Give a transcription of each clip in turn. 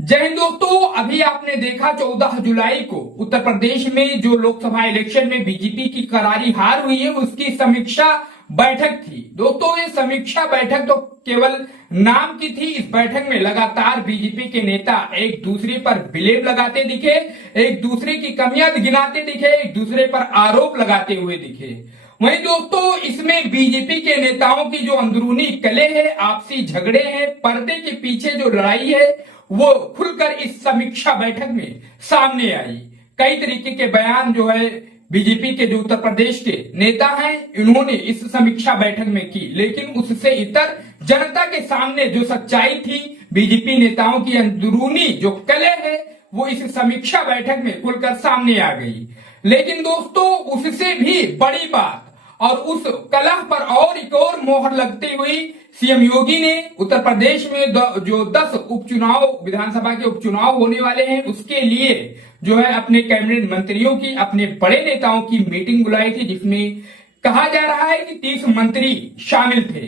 जय हिंद दोस्तों। अभी आपने देखा 14 जुलाई को उत्तर प्रदेश में जो लोकसभा इलेक्शन में बीजेपी की करारी हार हुई है उसकी समीक्षा बैठक थी। दोस्तों ये समीक्षा बैठक तो केवल नाम की थी। इस बैठक में लगातार बीजेपी के नेता एक दूसरे पर ब्लेम लगाते दिखे, एक दूसरे की कमियां गिनाते दिखे, एक दूसरे पर आरोप लगाते हुए दिखे। वहीं दोस्तों इसमें बीजेपी के नेताओं की जो अंदरूनी कलह है, आपसी झगड़े हैं, पर्दे के पीछे जो लड़ाई है वो खुलकर इस समीक्षा बैठक में सामने आई। कई तरीके के बयान जो है बीजेपी के जो उत्तर प्रदेश के नेता हैं इन्होंने इस समीक्षा बैठक में की, लेकिन उससे इतर जनता के सामने जो सच्चाई थी, बीजेपी नेताओं की अंदरूनी जो कलह है वो इस समीक्षा बैठक में खुलकर सामने आ गई। लेकिन दोस्तों उससे भी बड़ी बात और उस कलह पर और एक और मोहर लगते हुई सीएम योगी ने उत्तर प्रदेश में जो 10 उपचुनाव, विधानसभा के उपचुनाव होने वाले हैं उसके लिए जो है अपने कैबिनेट मंत्रियों की, अपने बड़े नेताओं की मीटिंग बुलाई थी, जिसमें कहा जा रहा है कि 30 मंत्री शामिल थे।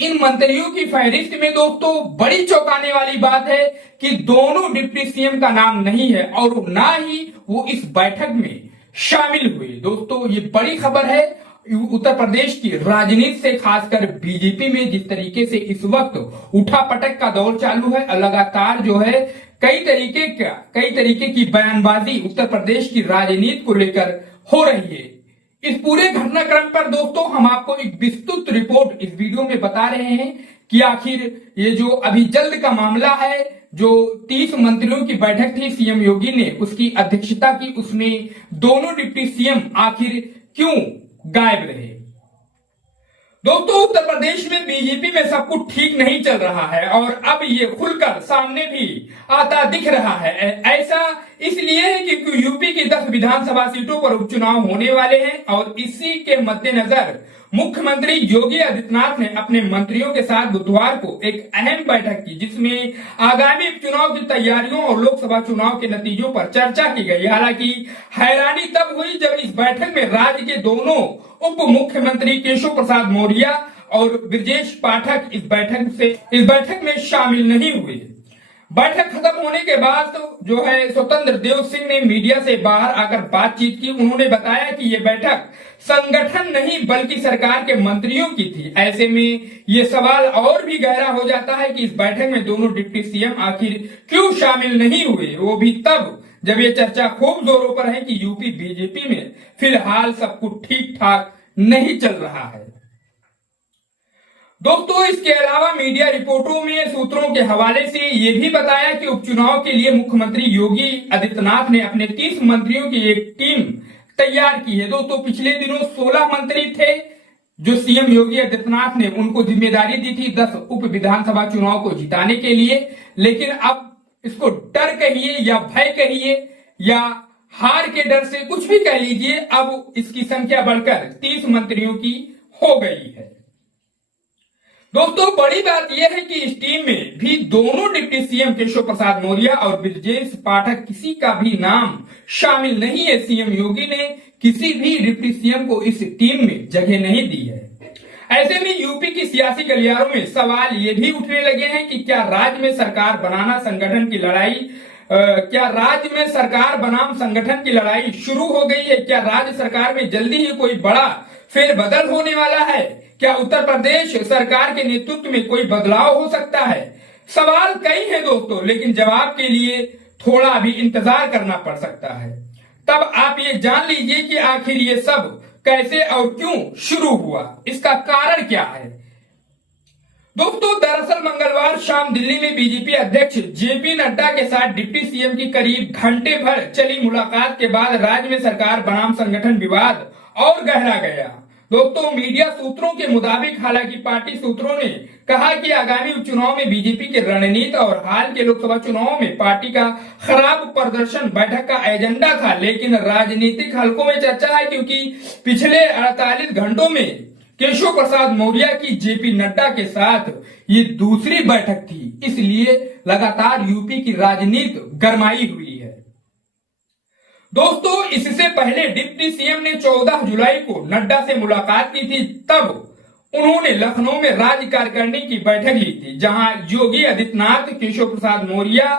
इन मंत्रियों की फहरिस्त में दोस्तों बड़ी चौंकाने वाली बात है कि दोनों डिप्टी सीएम का नाम नहीं है और ना ही वो इस बैठक में शामिल हुए। दोस्तों ये बड़ी खबर है उत्तर प्रदेश की राजनीति से, खासकर बीजेपी में जिस तरीके से इस वक्त उठापटक का दौर चालू है, लगातार जो है कई तरीके की बयानबाजी उत्तर प्रदेश की राजनीति को लेकर हो रही है। इस पूरे घटनाक्रम पर दोस्तों हम आपको एक विस्तृत रिपोर्ट इस वीडियो में बता रहे हैं कि आखिर ये जो अभी जल्द का मामला है, जो 30 मंत्रियों की बैठक थी सीएम योगी ने उसकी अध्यक्षता की, उसमें दोनों डिप्टी सीएम आखिर क्यों गायब रहे। दोस्तों उत्तर प्रदेश में बीजेपी में सब कुछ ठीक नहीं चल रहा है और अब ये खुलकर सामने भी आता दिख रहा है। ऐसा इसलिए है कि यूपी की 10 विधानसभा सीटों पर उपचुनाव होने वाले हैं और इसी के मद्देनजर मुख्यमंत्री योगी आदित्यनाथ ने अपने मंत्रियों के साथ बुधवार को एक अहम बैठक की, जिसमें आगामी उपचुनाव की तैयारियों और लोकसभा चुनाव के नतीजों पर चर्चा की गई। हालांकि हैरानी तब हुई जब इस बैठक में राज्य के दोनों उप मुख्यमंत्री केशव प्रसाद मौर्य और ब्रजेश पाठक इस बैठक में शामिल नहीं हुए। बैठक खत्म होने के बाद तो जो है स्वतंत्र देव सिंह ने मीडिया से बाहर आकर बातचीत की। उन्होंने बताया कि ये बैठक संगठन नहीं बल्कि सरकार के मंत्रियों की थी। ऐसे में ये सवाल और भी गहरा हो जाता है कि इस बैठक में दोनों डिप्टी सीएम आखिर क्यों शामिल नहीं हुए, वो भी तब जब ये चर्चा खूब जोरों पर है कि यूपी बीजेपी में फिलहाल सब कुछ ठीक ठाक नहीं चल रहा है। दोस्तों इसके अलावा मीडिया रिपोर्टों में सूत्रों के हवाले से ये भी बताया कि उपचुनाव के लिए मुख्यमंत्री योगी आदित्यनाथ ने अपने 30 मंत्रियों की एक टीम तैयार की है। दोस्तों पिछले दिनों 16 मंत्री थे जो सीएम योगी आदित्यनाथ ने उनको जिम्मेदारी दी थी 10 उप विधानसभा चुनाव को जिताने के लिए, लेकिन अब इसको डर कहिए या भय कहिए या हार के डर से कुछ भी कह लीजिए, अब इसकी संख्या बढ़कर 30 मंत्रियों की हो गई है। दोस्तों बड़ी बात यह है कि इस टीम में भी दोनों डिप्टी सीएम केशव प्रसाद मौर्य और ब्रजेश पाठक किसी का भी नाम शामिल नहीं है। सीएम योगी ने किसी भी डिप्टी सीएम को इस टीम में जगह नहीं दी है। ऐसे में यूपी की सियासी गलियारों में सवाल ये भी उठने लगे हैं कि क्या राज्य में सरकार बनाना संगठन की लड़ाई क्या राज्य में सरकार बनाम संगठन की लड़ाई शुरू हो गई है? क्या राज्य सरकार में जल्दी ही कोई बड़ा फेरबदल होने वाला है? क्या उत्तर प्रदेश सरकार के नेतृत्व में कोई बदलाव हो सकता है? सवाल कई हैं दोस्तों, लेकिन जवाब के लिए थोड़ा अभी इंतजार करना पड़ सकता है। तब आप ये जान लीजिए कि आखिर ये सब कैसे और क्यों शुरू हुआ, इसका कारण क्या है। दोस्तों दरअसल मंगलवार शाम दिल्ली में बीजेपी अध्यक्ष जेपी नड्डा के साथ डिप्टी सीएम की करीब घंटे भर चली मुलाकात के बाद राज्य में सरकार बनाम संगठन विवाद और गहरा गया। दोस्तों मीडिया सूत्रों के मुताबिक हालांकि पार्टी सूत्रों ने कहा कि आगामी उपचुनाव में बीजेपी की रणनीति और हाल के लोकसभा चुनाव में पार्टी का खराब प्रदर्शन बैठक का एजेंडा था, लेकिन राजनीतिक हलकों में चर्चा है क्योंकि पिछले 48 घंटों में केशव प्रसाद मौर्य की जेपी नड्डा के साथ ये दूसरी बैठक थी, इसलिए लगातार यूपी की राजनीति गरमाई हुई है। दोस्तों इससे पहले डिप्टी सीएम ने 14 जुलाई को नड्डा से मुलाकात की थी, तब उन्होंने लखनऊ में राज्य कार्यकारिणी की बैठक ली थी, जहां योगी आदित्यनाथ, केशव प्रसाद मौर्य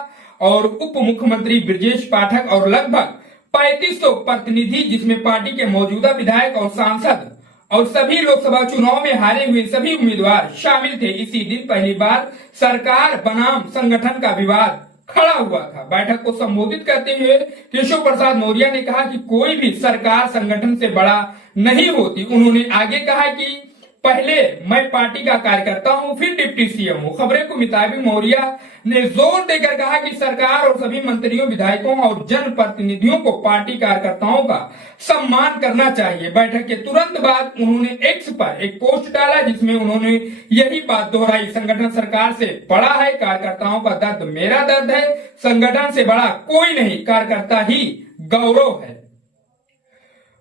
और उप मुख्यमंत्री ब्रजेश पाठक और लगभग 3500 प्रतिनिधि, जिसमें पार्टी के मौजूदा विधायक और सांसद और सभी लोकसभा चुनाव में हारे हुए सभी उम्मीदवार शामिल थे। इसी दिन पहली बार सरकार बनाम संगठन का विवाद खड़ा हुआ था। बैठक को संबोधित करते हुए केशव प्रसाद मौर्य ने कहा कि कोई भी सरकार संगठन से बड़ा नहीं होती। उन्होंने आगे कहा कि पहले मैं पार्टी का कार्यकर्ता हूं, फिर डिप्टी सीएम हूं। खबरें के मुताबिक मौर्य ने जोर देकर कहा कि सरकार और सभी मंत्रियों, विधायकों और जनप्रतिनिधियों को पार्टी कार्यकर्ताओं का सम्मान करना चाहिए। बैठक के तुरंत बाद उन्होंने एक्स पर एक पोस्ट डाला, जिसमें उन्होंने यही बात दोहराई, संगठन सरकार से बड़ा है, कार्यकर्ताओं का दर्द मेरा दर्द है, संगठन से बड़ा कोई नहीं, कार्यकर्ता ही गौरव है।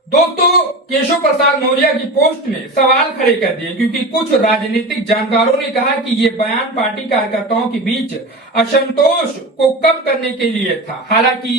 दोस्तों, केशव प्रसाद मौर्य की पोस्ट ने सवाल खड़े कर दिए, क्योंकि कुछ राजनीतिक जानकारों ने कहा कि ये बयान पार्टी कार्यकर्ताओं के बीच असंतोष को कम करने के लिए था। हालांकि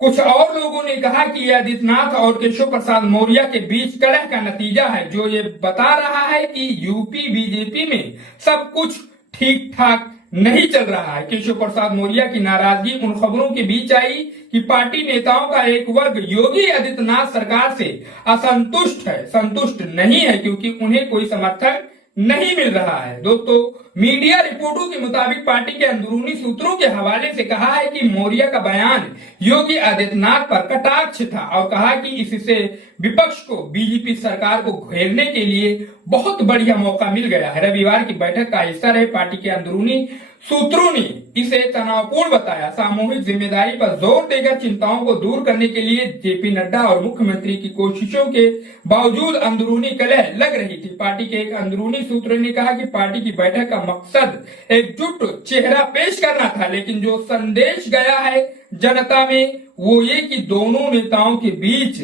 कुछ और लोगों ने कहा कि यह आदित्यनाथ और केशव प्रसाद मौर्य के बीच कलह का नतीजा है, जो ये बता रहा है कि यूपी बीजेपी में सब कुछ ठीक ठाक नहीं चल रहा है। केशव प्रसाद मौर्य की नाराजगी उन खबरों के बीच आई कि पार्टी नेताओं का एक वर्ग योगी आदित्यनाथ सरकार से असंतुष्ट है, संतुष्ट नहीं है, क्योंकि उन्हें कोई समर्थन नहीं मिल रहा है। दोस्तों, मीडिया रिपोर्टों के मुताबिक पार्टी के अंदरूनी सूत्रों के हवाले से कहा है कि मौर्य का बयान योगी आदित्यनाथ पर कटाक्ष था और कहा कि इससे विपक्ष को बीजेपी सरकार को घेरने के लिए बहुत बढ़िया मौका मिल गया है। रविवार की बैठक का हिस्सा रहे पार्टी के अंदरूनी सूत्रों ने इसे तनावपूर्ण बताया। सामूहिक जिम्मेदारी पर जोर देकर चिंताओं को दूर करने के लिए जेपी नड्डा और मुख्यमंत्री की कोशिशों के बावजूद अंदरूनी कलह लग रही थी। पार्टी के एक अंदरूनी सूत्र ने कहा कि पार्टी की बैठक का मकसद एकजुट चेहरा पेश करना था, लेकिन जो संदेश गया है जनता में वो ये कि दोनों नेताओं के बीच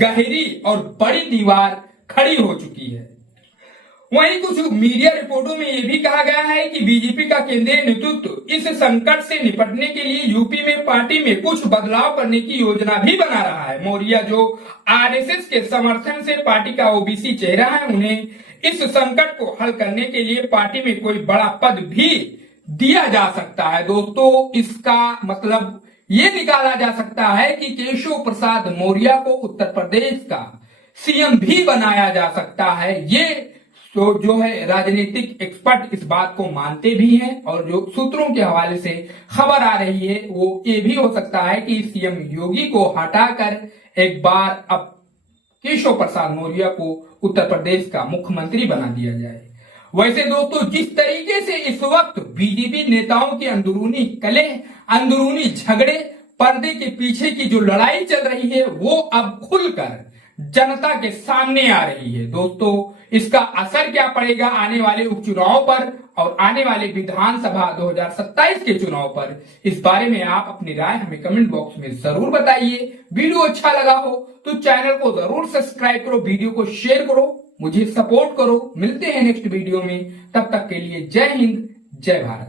गहरी और बड़ी दीवार खड़ी हो चुकी है। वहीं कुछ मीडिया रिपोर्टों में यह भी कहा गया है कि बीजेपी का केंद्रीय नेतृत्व इस संकट से निपटने के लिए यूपी में पार्टी में कुछ बदलाव करने की योजना भी बना रहा है। मौर्य, जो आरएसएस के समर्थन से पार्टी का ओबीसी चेहरा है, उन्हें इस संकट को हल करने के लिए पार्टी में कोई बड़ा पद भी दिया जा सकता है। दोस्तों, इसका मतलब ये निकाला जा सकता है कि केशव प्रसाद मौर्य को उत्तर प्रदेश का सीएम भी बनाया जा सकता है। ये तो जो है राजनीतिक एक्सपर्ट इस बात को मानते भी हैं, और जो सूत्रों के हवाले से खबर आ रही है वो ये भी हो सकता है कि सीएम योगी को हटाकर एक बार अब केशव प्रसाद मौर्य को उत्तर प्रदेश का मुख्यमंत्री बना दिया जाए। वैसे दोस्तों, जिस तरीके से इस वक्त बीजेपी नेताओं की अंदरूनी कलह, अंदरूनी झगड़े, पर्दे के पीछे की जो लड़ाई चल रही है वो अब खुलकर जनता के सामने आ रही है। दोस्तों, इसका असर क्या पड़ेगा आने वाले उपचुनाव पर और आने वाले विधानसभा 2027 के चुनाव पर, इस बारे में आप अपनी राय हमें कमेंट बॉक्स में जरूर बताइए। वीडियो अच्छा लगा हो तो चैनल को जरूर सब्सक्राइब करो, वीडियो को शेयर करो, मुझे सपोर्ट करो। मिलते हैं नेक्स्ट वीडियो में, तब तक के लिए जय हिंद, जय भारत।